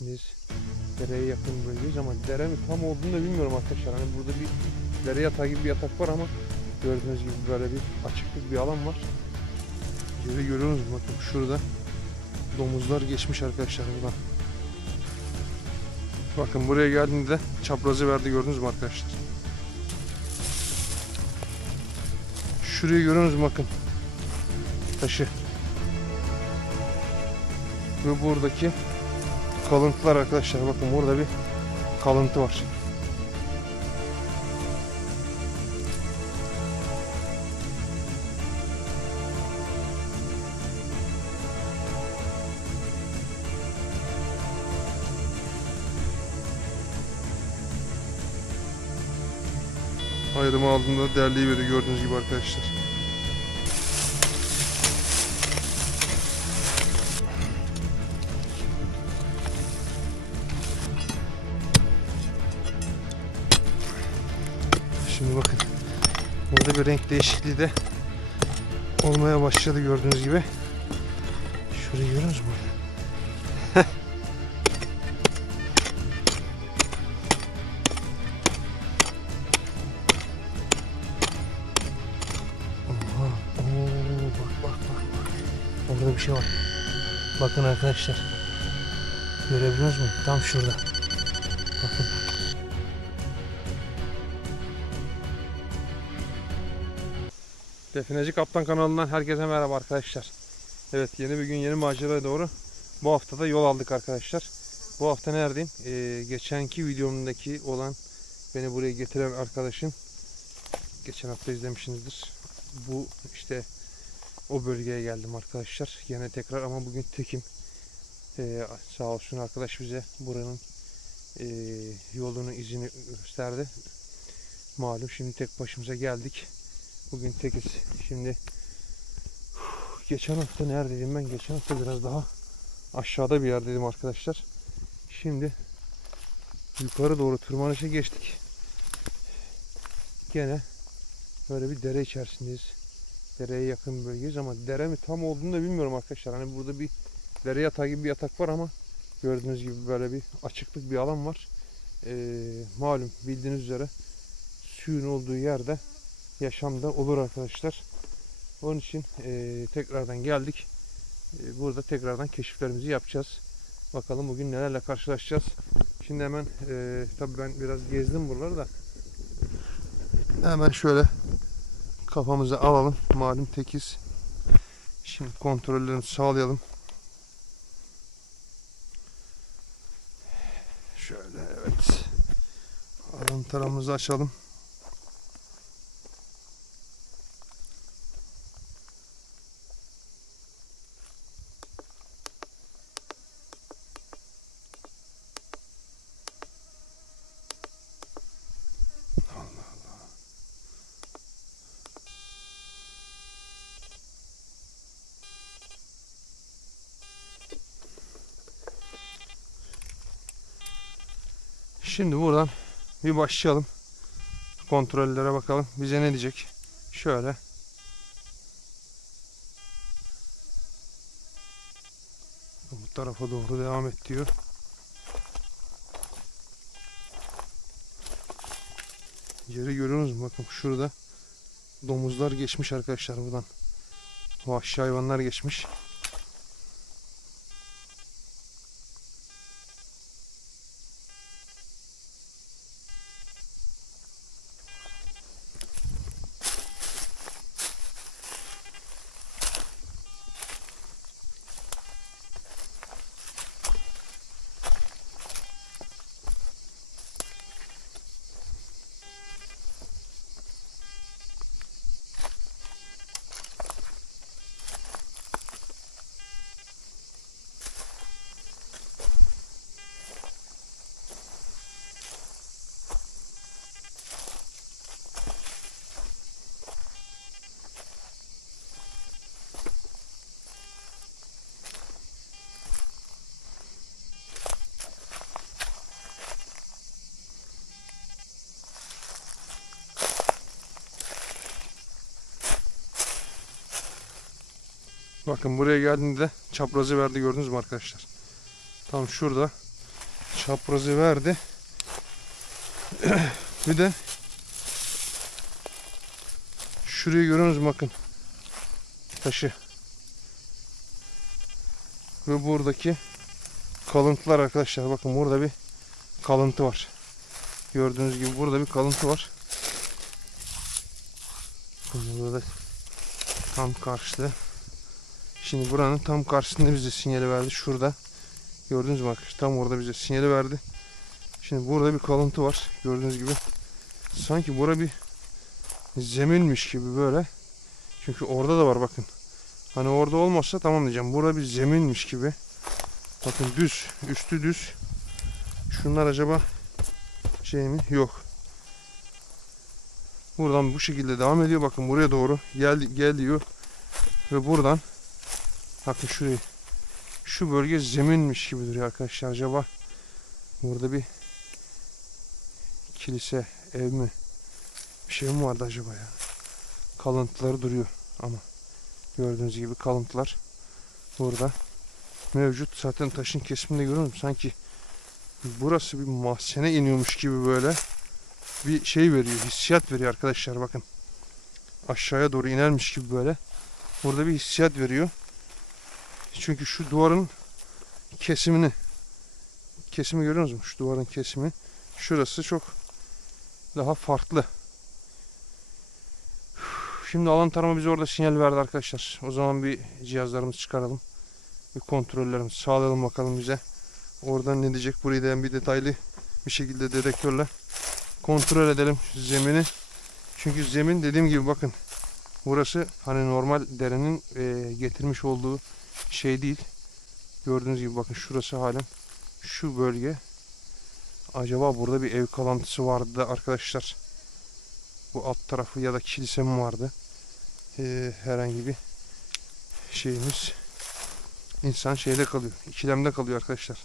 içerisindeyiz. Dereye yakın bölgeyiz ama derenin tam olduğunu da bilmiyorum arkadaşlar. Hani burada bir dere yatağı gibi bir yatak var ama gördüğünüz gibi böyle bir açıklık bir alan var. Yeri görüyorsunuz, bakın şurada domuzlar geçmiş arkadaşlar buradan. Bakın buraya geldiğinde çaprazı verdi, gördünüz mü arkadaşlar? Şurayı görüyorsunuz mu, bakın taşı. Ve buradaki kalıntılar arkadaşlar, bakın burada bir kalıntı var. Ayrımı aldığımda derliği veriyor, gördüğünüz gibi arkadaşlar. Şimdi bakın burada bir renk değişikliği de olmaya başladı, gördüğünüz gibi. Şurayı görüyorsunuz mu? Bak. Orada bir şey var. Bakın arkadaşlar. Görebiliyor musunuz? Tam şurada. Bakın. Defineci Kaptan kanalından herkese merhaba arkadaşlar. Evet, yeni bir gün, yeni maceraya doğru bu hafta da yol aldık arkadaşlar. Bu hafta neredeyim? Geçenki videomdaki olan, beni buraya getiren arkadaşın, geçen hafta izlemişsinizdir. Bu işte o bölgeye geldim arkadaşlar. Yine tekrar, ama bugün tekim. Sağ olsun arkadaş bize buranın yolunu, izini gösterdi. Malum şimdi tek başımıza geldik. Bugün tekiz. Şimdi geçen hafta neredeydim ben? Geçen hafta biraz daha aşağıda bir yerdeydim arkadaşlar. Şimdi yukarı doğru tırmanışa geçtik. Gene böyle bir dere içerisindeyiz. Dereye yakın bir bölgeyiz ama dere mi tam olduğunu da bilmiyorum arkadaşlar. Hani burada bir dere yatağı gibi bir yatak var ama gördüğünüz gibi böyle bir açıklık bir alan var. Malum bildiğiniz üzere suyun olduğu yerde yaşam da olur arkadaşlar. Onun için tekrardan geldik. Burada tekrardan keşiflerimizi yapacağız. Bakalım bugün nelerle karşılaşacağız. Şimdi hemen tabii ben biraz gezdim buraları da. Hemen şöyle kafamıza alalım. Malum tekiz. Şimdi kontrollerimizi sağlayalım. Şöyle, evet. Alan taramızı açalım. Şimdi buradan bir başlayalım. Kontrollere bakalım. Bize ne diyecek? Şöyle. Bu tarafa doğru devam et diyor. Yeri görüyorsunuz mu? Bakın şurada domuzlar geçmiş arkadaşlar buradan. Vahşi hayvanlar geçmiş. Bakın buraya geldiğinde çaprazı verdi, gördünüz mü arkadaşlar? Tam şurada çaprazı verdi. Bir de şurayı görüyorsunuz bakın. Taşı. Ve buradaki kalıntılar arkadaşlar. Bakın burada bir kalıntı var. Gördüğünüz gibi burada bir kalıntı var. Burada da tam karşıda. Şimdi buranın tam karşısında bize sinyali verdi. Şurada. Gördünüz mü arkadaşlar? Tam orada bize sinyali verdi. Şimdi burada bir kalıntı var. Gördüğünüz gibi. Sanki bura bir zeminmiş gibi böyle. Çünkü orada da var bakın. Hani orada olmazsa tamam diyeceğim. Burada bir zeminmiş gibi. Bakın düz. Üstü düz. Şunlar acaba şey mi? Yok. Buradan bu şekilde devam ediyor. Bakın buraya doğru geliyor. Ve buradan bakın şurayı. Şu bölge zeminmiş gibi duruyor arkadaşlar. Acaba burada bir kilise, ev mi? Bir şey mi vardı acaba ya? Kalıntıları duruyor ama gördüğünüz gibi kalıntılar burada mevcut. Zaten taşın kesiminde görüyorum. Sanki burası bir mahzene iniyormuş gibi böyle bir şey veriyor. Hissiyat veriyor arkadaşlar bakın. Aşağıya doğru inermiş gibi böyle. Burada bir hissiyat veriyor. Çünkü şu duvarın kesimi görüyorsunuz mu? Şu duvarın kesimi. Şurası çok daha farklı. Şimdi alan tarama bize orada sinyal verdi arkadaşlar. O zaman bir cihazlarımızı çıkaralım. Bir kontrollerimizi sağlayalım bakalım bize. Oradan ne diyecek? Burayı da bir detaylı bir şekilde dedektörle kontrol edelim zemini. Çünkü zemin dediğim gibi bakın. Burası hani normal derenin getirmiş olduğu şey değil. Gördüğünüz gibi bakın şurası halen şu bölge. Acaba burada bir ev kalıntısı vardı da arkadaşlar. Bu alt tarafı ya da kilise mi vardı? Herhangi bir şeyimiz. İnsan şeyde kalıyor. İkilemde kalıyor arkadaşlar.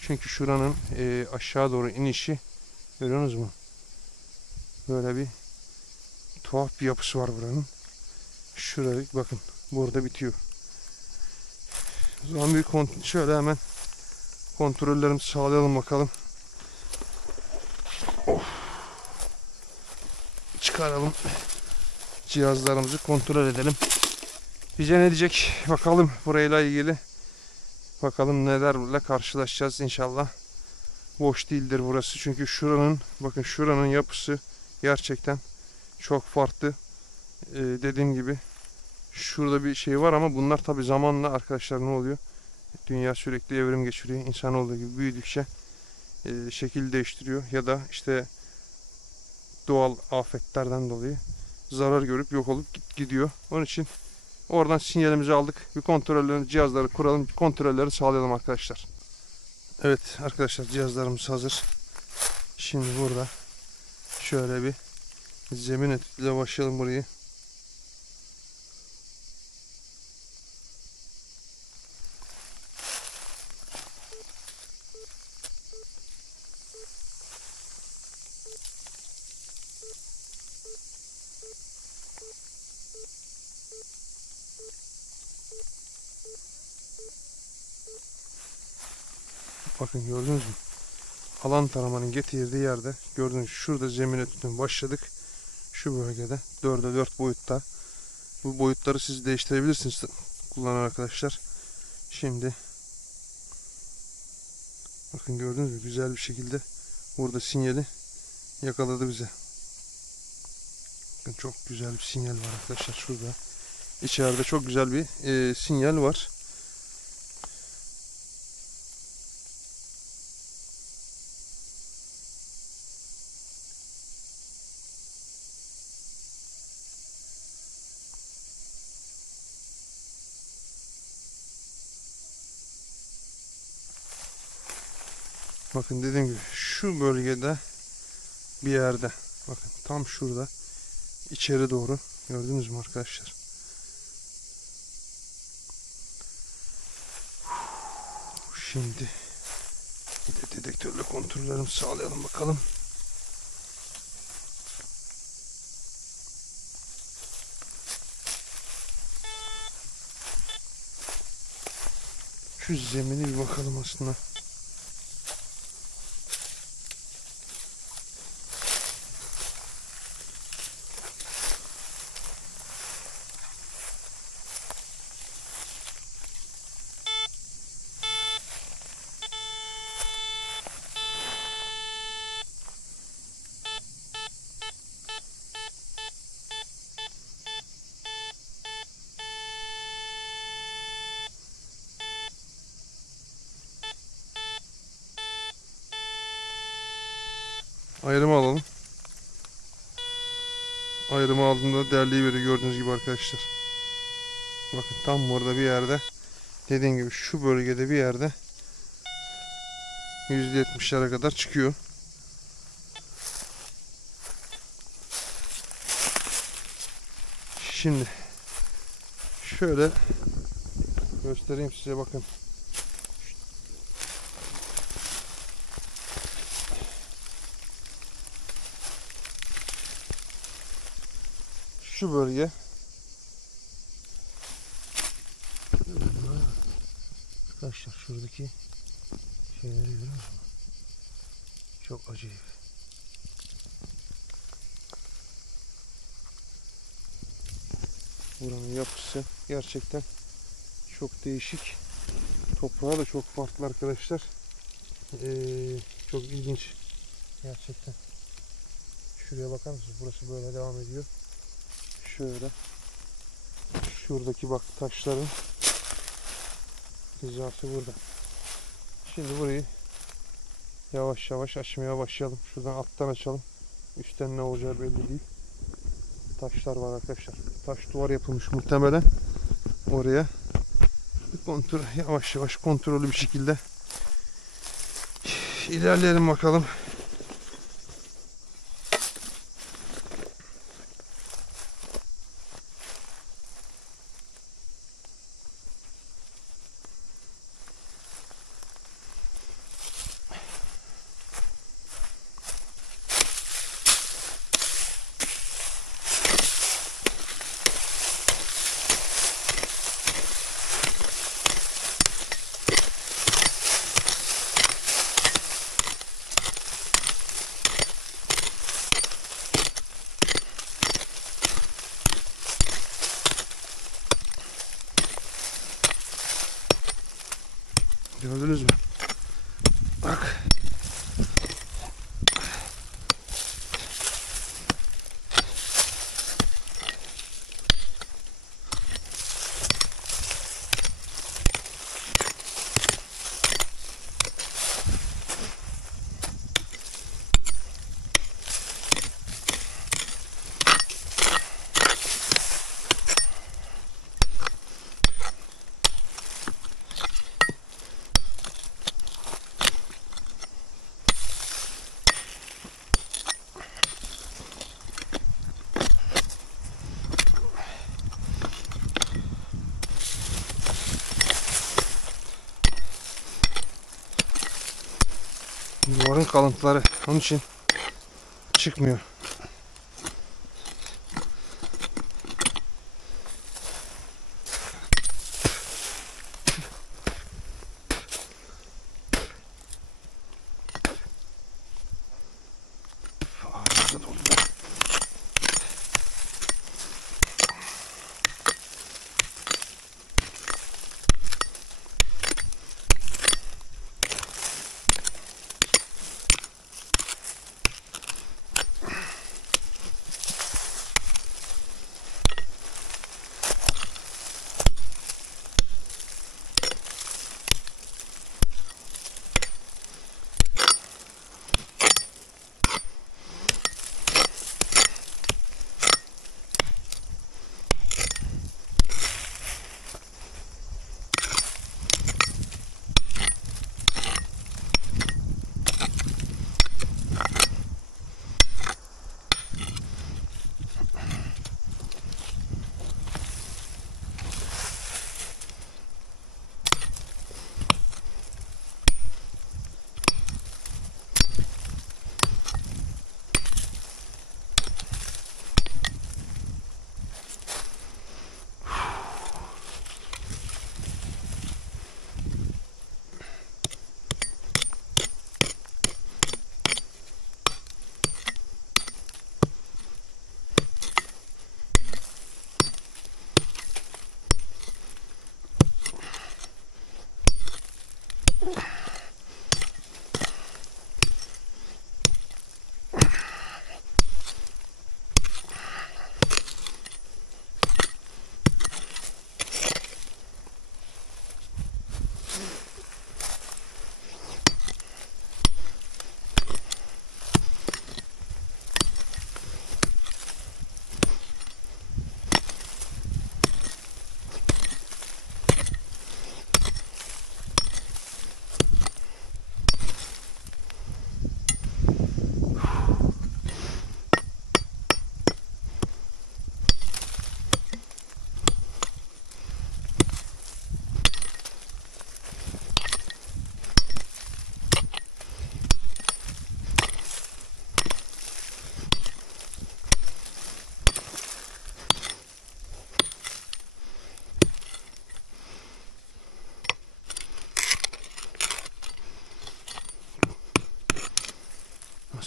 Çünkü şuranın aşağı doğru inişi görüyorsunuz mu? Böyle bir tuhaf bir yapısı var buranın. Şurada bakın. Burada bitiyor. O zaman bir şöyle hemen kontrollerimizi sağlayalım bakalım. Of. Çıkaralım. Cihazlarımızı kontrol edelim. Bize ne diyecek? Bakalım burayla ilgili. Bakalım nelerle karşılaşacağız inşallah. Boş değildir burası. Çünkü şuranın bakın şuranın yapısı gerçekten çok farklı. Dediğim gibi şurada bir şey var ama bunlar tabi zamanla arkadaşlar ne oluyor? Dünya sürekli evrim geçiriyor. İnsanoğlu gibi büyüdükçe şekil değiştiriyor ya da işte doğal afetlerden dolayı zarar görüp yok olup gidiyor. Onun için oradan sinyalimizi aldık. Bir kontrollerini, cihazları kuralım, bir kontrolleri sağlayalım arkadaşlar. Evet arkadaşlar cihazlarımız hazır. Şimdi burada şöyle bir zemin etüdüyle başlayalım burayı. Bakın gördünüz mü? Alan taramanın getirdiği yerde gördüğünüz şurada zemin etüdüne başladık. Şu bölgede 4'e 4 boyutta. Bu boyutları siz değiştirebilirsiniz kullanan arkadaşlar. Şimdi bakın gördünüz mü? Güzel bir şekilde burada sinyali yakaladı bize. Bakın çok güzel bir sinyal var arkadaşlar şurada. İçeride çok güzel bir sinyal var. Bakın dediğim gibi şu bölgede bir yerde. Bakın tam şurada içeri doğru. Gördünüz mü arkadaşlar? Şimdi bir de dedektörle kontrollerimizi sağlayalım bakalım. Şu zemini bir bakalım aslında. Ayrımı alalım. Ayrımı aldığımda değerliyi veriyor gördüğünüz gibi arkadaşlar. Bakın tam burada bir yerde, dediğim gibi şu bölgede bir yerde %70'lere kadar çıkıyor. Şimdi şöyle göstereyim size, bakın. Şu bölge arkadaşlar, şuradaki şeyleri görüyor musunuz? Çok acayip. Buranın yapısı gerçekten çok değişik. Toprağı da çok farklı arkadaşlar. Çok ilginç. Gerçekten. Şuraya bakar mısınız? Burası böyle devam ediyor. Şöyle. Şuradaki bak taşların hizası burada. Şimdi burayı yavaş yavaş açmaya başlayalım. Şuradan alttan açalım. Üstten ne olacağı belli değil. Taşlar var arkadaşlar. Taş duvar yapılmış muhtemelen. Oraya kontrol, yavaş yavaş kontrollü bir şekilde ilerleyelim bakalım. Gördünüz mü? Bak. Duvarın kalıntıları onun için çıkmıyor.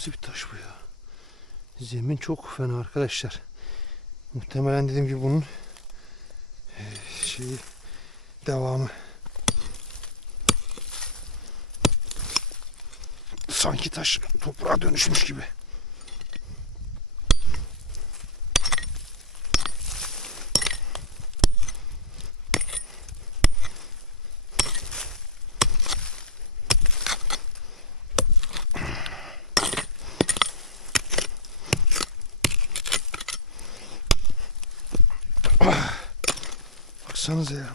Nasıl bir taş bu ya? Zemin çok fena arkadaşlar. Muhtemelen dediğim gibi bunun devamı. Sanki taş toprağa dönüşmüş gibi. Baksanıza ya.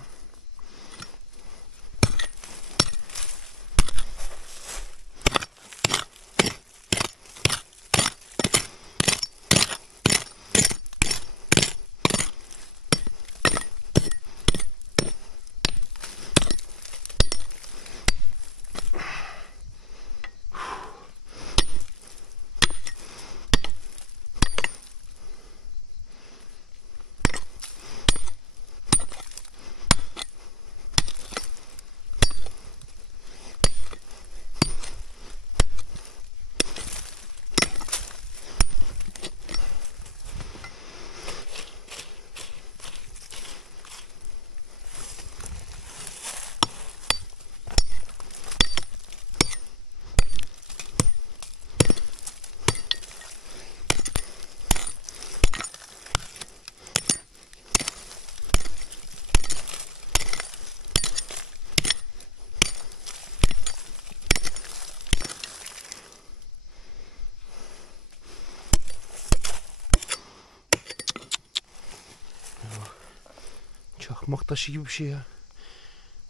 Çakmak taşı gibi bir şey ya.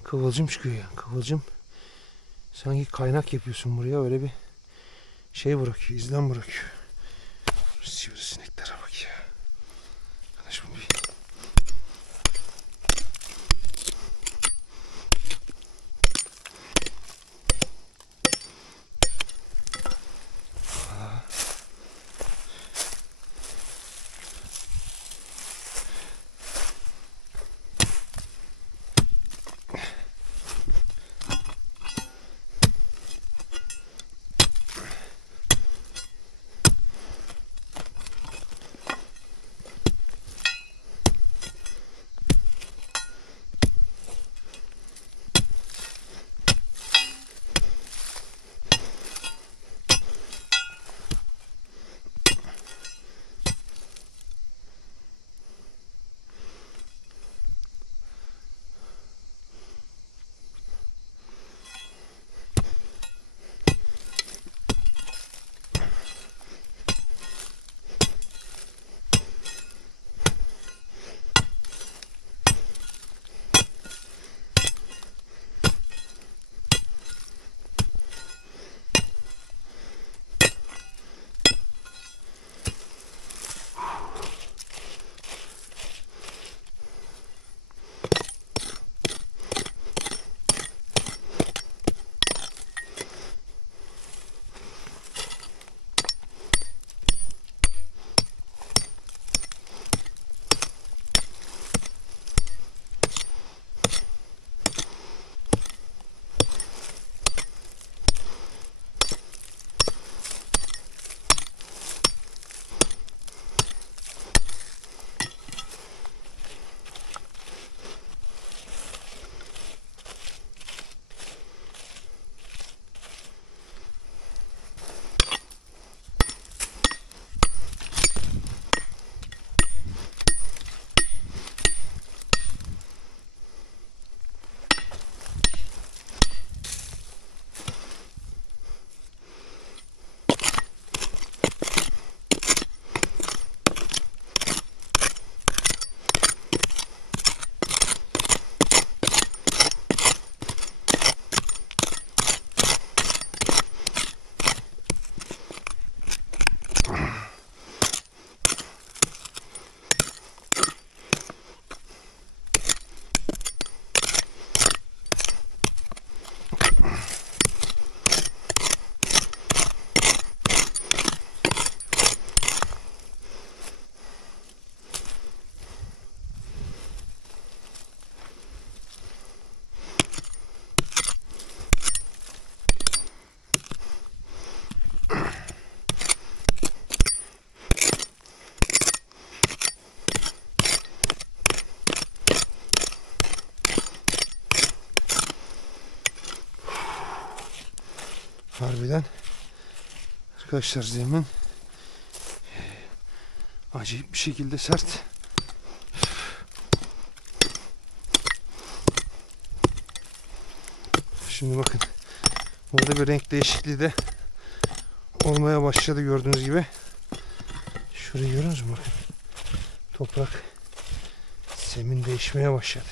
Kıvılcım çıkıyor ya. Kıvılcım. Sanki kaynak yapıyorsun buraya. Öyle bir şey bırakıyor. İzlen bırakıyor. Sivrisineklere bak ya. Arkadaş bu bir... Harbiden arkadaşlar zemin acayip bir şekilde sert. Şimdi bakın burada bir renk değişikliği de olmaya başladı gördüğünüz gibi. Şurayı görüyorsunuz mu? Bakın. Toprak, zemin değişmeye başladı.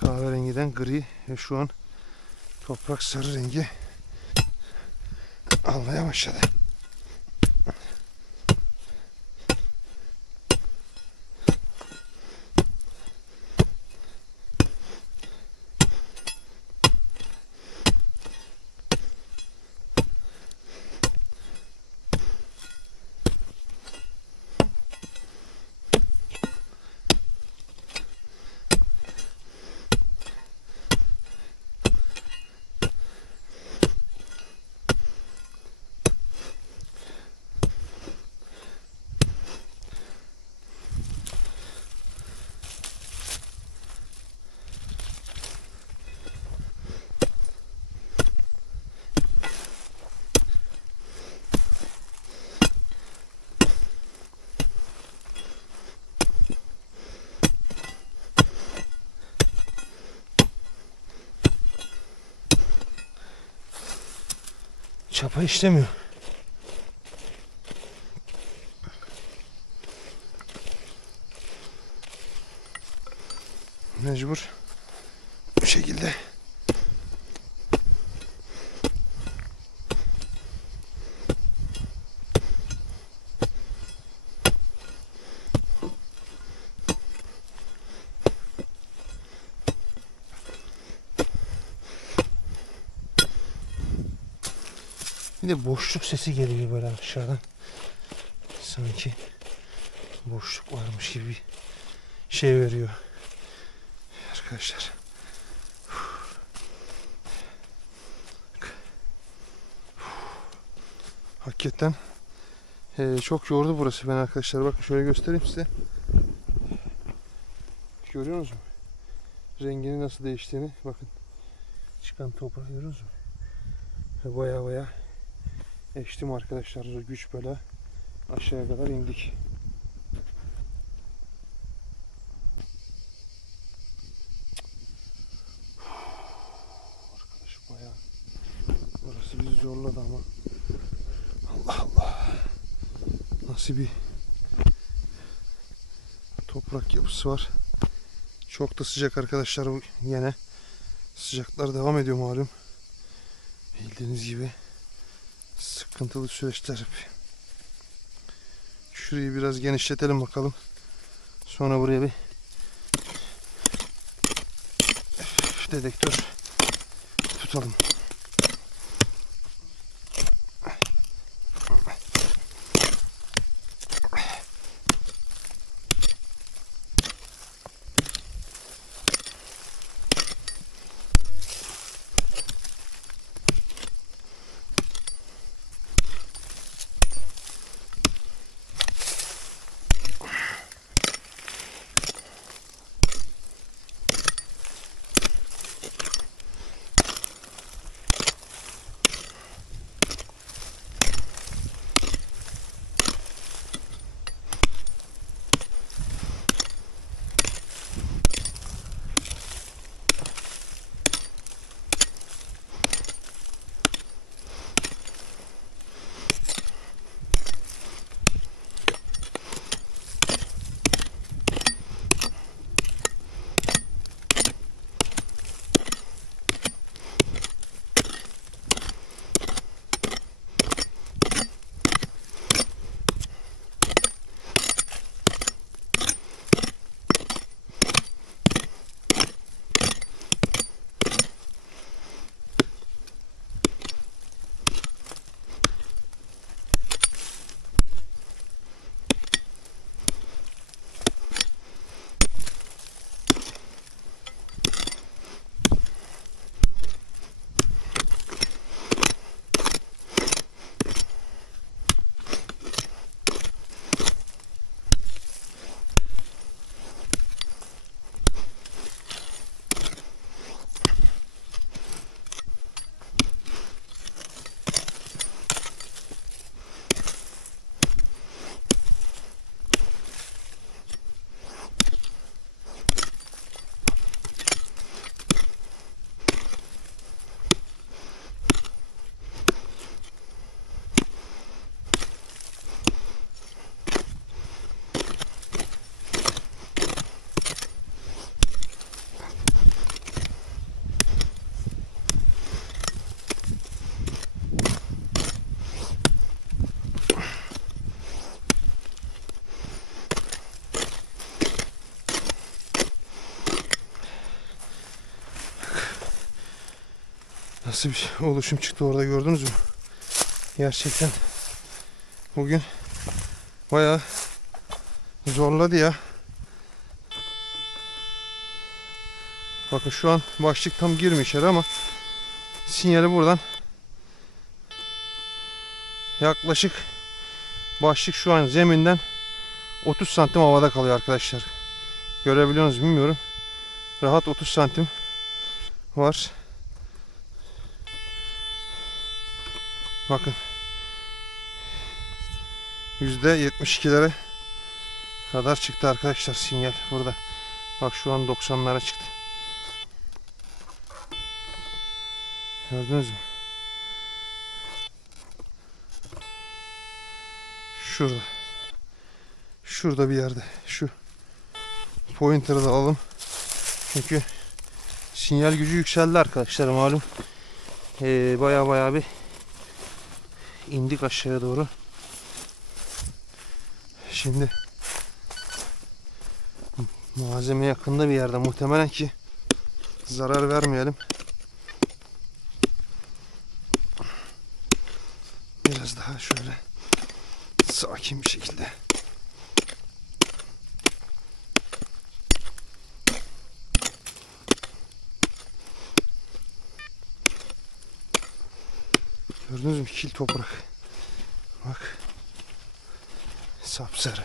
Kahverengiden gri ve şu an toprak sarı rengi almaya başladı. Çapa işlemiyor. Mecbur bu şekilde bir de boşluk sesi geliyor böyle aşağıdan. Sanki boşluk varmış gibi bir şey veriyor. Arkadaşlar. Hakikaten çok yordu burası ben arkadaşlar. Bakın şöyle göstereyim size. Görüyor musunuz? Rengini nasıl değiştiğini. Bakın. Çıkan toprağı görüyor musunuz? Baya eştim arkadaşlar. Güç bela aşağıya kadar indik. Arkadaş baya burası bizi zorladı ama Allah Allah, nasıl bir toprak yapısı var. Çok da sıcak arkadaşlar, bu yine sıcaklar devam ediyor malum. Bildiğiniz gibi sıkıntılı süreçler hep. Şurayı biraz genişletelim bakalım. Sonra buraya bir dedektör tutalım. Nasıl bir oluşum çıktı orada, gördünüz mü? Gerçekten bugün bayağı zorladı ya. Bakın şu an başlık tam girmiyor içeri ama sinyali buradan yaklaşık, başlık şu an zeminden 30 santim havada kalıyor arkadaşlar. Görebiliyor musunuz bilmiyorum. Rahat 30 santim var. Bakın. %72'lere kadar çıktı arkadaşlar sinyal burada. Bak şu an 90'lara çıktı. Gördünüz mü? Şurada. Şurada bir yerde. Şu pointer'ı da alalım. Çünkü sinyal gücü yükseldi arkadaşlar, malum. Baya bir indik aşağıya doğru. Şimdi malzeme yakında bir yerde muhtemelen ki zarar vermeyelim. Biraz daha şöyle sakin bir şekilde. Gördünüz mü? Kil toprak. Bak. Sapsarı.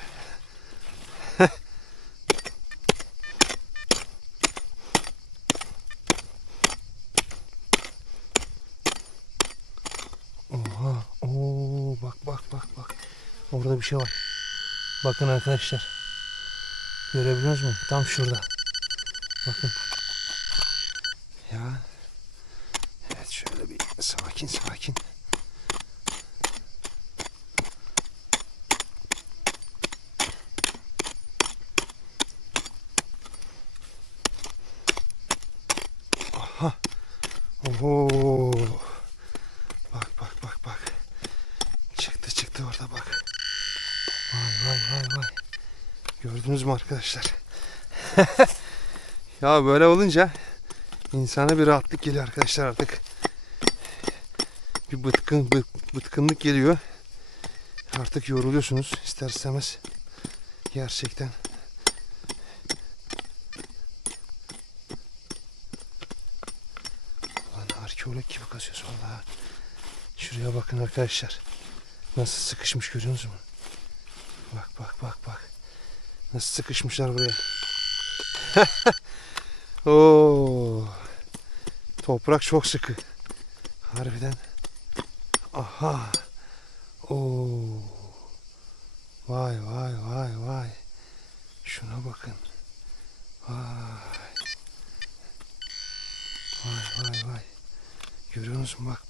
Oha. Oo, bak. Orada bir şey var. Bakın arkadaşlar. Görebiliyor musunuz? Tam şurada. Bakın. Ya. Evet, şöyle bir sakin. Aha. Oho. Bak. Çıktı orada bak. Vay. Gördünüz mü arkadaşlar? Ya böyle olunca insana bir rahatlık geliyor arkadaşlar artık. Bir bıtkınlık geliyor. Artık yoruluyorsunuz ister istemez. Gerçekten. Lan arkeolog gibi kasıyorsun vallahi. Şuraya bakın arkadaşlar. Nasıl sıkışmış, görüyorsunuz mu? Bak. Nasıl sıkışmışlar buraya. Oo. Toprak çok sıkı. Harbiden. Aha. Oo. Vay. Şuna bakın. Vay. Görüyor musun? Bak.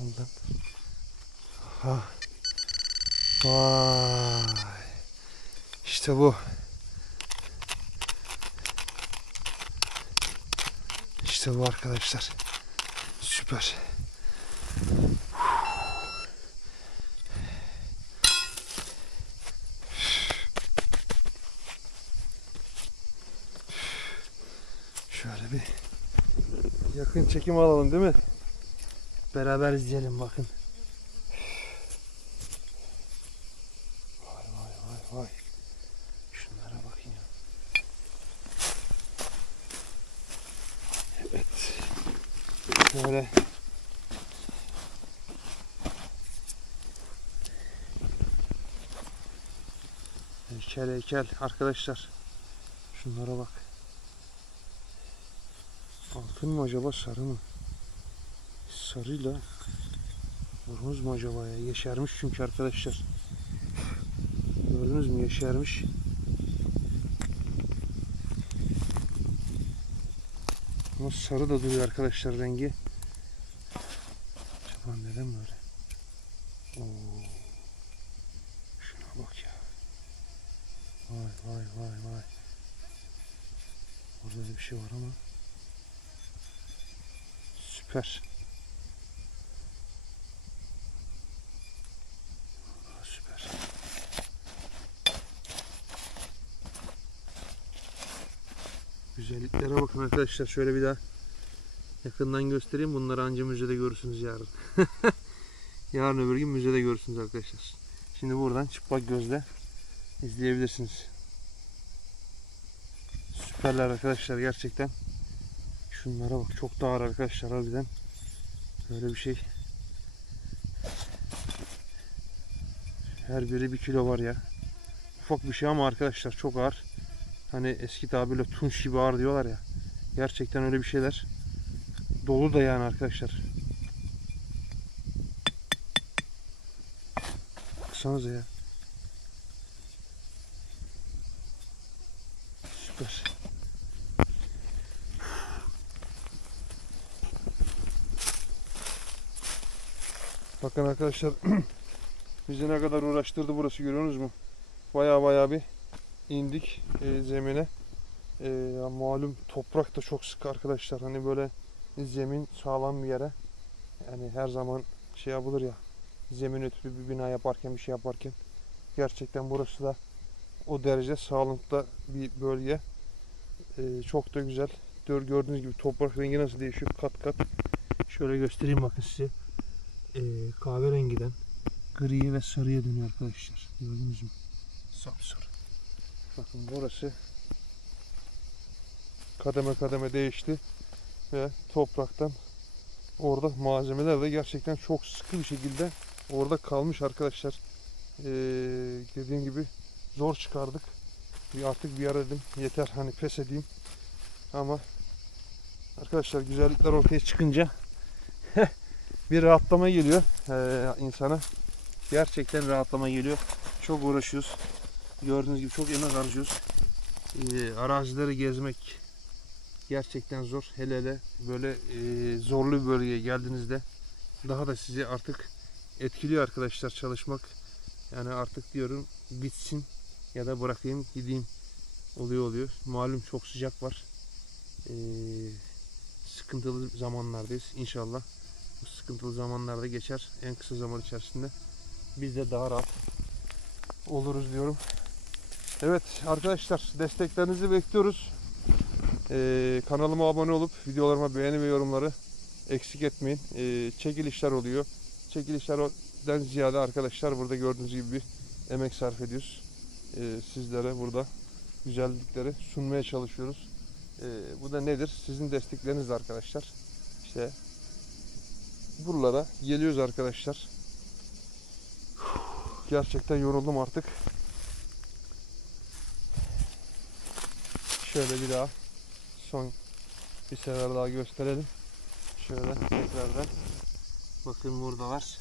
Oldu. Aha. Vay. İşte bu. İşte bu arkadaşlar. Süper. Şöyle bir yakın çekim alalım değil mi? Beraber izleyelim bakın. Vay. Şunlara bakın ya. Evet. Böyle heykel arkadaşlar. Şunlara bak. Altın mı acaba, sarı mı? Sarıyla vurmuz mu acaba ya? Yeşermiş çünkü arkadaşlar. Gördünüz mü? Yeşermiş. Ama sarı da duruyor arkadaşlar rengi. Acaba neden böyle? Oo. Şuna bak ya. Vay. Orada da bir şey var ama. Süper. Güzelliklere bakın arkadaşlar. Şöyle bir daha yakından göstereyim. Bunları anca müzede görürsünüz yarın. Yarın öbür gün müzede görürsünüz arkadaşlar. Şimdi buradan çıplak gözle izleyebilirsiniz. Süperler arkadaşlar gerçekten. Şunlara bak, çok da ağır arkadaşlar harbiden. Böyle bir şey. Her biri 1 kilo var ya. Ufak bir şey ama arkadaşlar çok ağır. Hani eski tabirle tunç gibi ağır diyorlar ya. Gerçekten öyle bir şeyler. Dolu da yani arkadaşlar. Baksanıza ya. Süper. Bakın arkadaşlar bizi ne kadar uğraştırdı burası, görüyorsunuz mu? Baya bir indik zemine. Malum toprak da çok sık arkadaşlar. Hani böyle zemin sağlam bir yere. Yani her zaman şey yapılır ya. Zemin ötürü bir bina yaparken, bir şey yaparken. Gerçekten burası da o derece sağlıklı bir bölge. Çok da güzel. Gördüğünüz gibi toprak rengi nasıl değişiyor kat kat. Şöyle göstereyim bakın size. Kahverengiden griye ve sarıya dönüyor arkadaşlar. Gördünüz mü? Sapsarı. Bakın burası kademe kademe değişti ve topraktan orada malzemeler de gerçekten çok sıkı bir şekilde orada kalmış arkadaşlar. Dediğim gibi zor çıkardık. Artık bir ara dedim yeter, hani pes edeyim. Ama arkadaşlar güzellikler ortaya çıkınca bir rahatlama geliyor insana. Gerçekten rahatlama geliyor. Çok uğraşıyoruz. Gördüğünüz gibi çok emek harcıyoruz. Arazileri gezmek gerçekten zor. Hele böyle zorlu bir bölgeye geldiğinizde daha da sizi artık etkiliyor arkadaşlar çalışmak. Yani artık diyorum bitsin ya da bırakayım gideyim oluyor. Malum çok sıcak var. Sıkıntılı zamanlardayız. İnşallah bu sıkıntılı zamanlarda geçer. En kısa zaman içerisinde biz de daha rahat oluruz diyorum. Evet arkadaşlar, desteklerinizi bekliyoruz. Kanalıma abone olup videolarıma beğeni ve yorumları eksik etmeyin. Çekilişler oluyor. Çekilişlerden ziyade arkadaşlar burada gördüğünüz gibi bir emek sarf ediyoruz. Sizlere burada güzellikleri sunmaya çalışıyoruz. Bu da nedir? Sizin destekleriniz arkadaşlar. İşte buralara geliyoruz arkadaşlar. Gerçekten yoruldum artık. Şöyle bir daha son bir sefer daha gösterelim. Şöyle tekrardan. Bakın buradalar.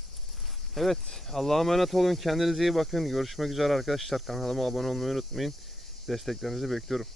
Evet, Allah'a emanet olun. Kendinize iyi bakın. Görüşmek üzere arkadaşlar. Kanalıma abone olmayı unutmayın. Desteklerinizi bekliyorum.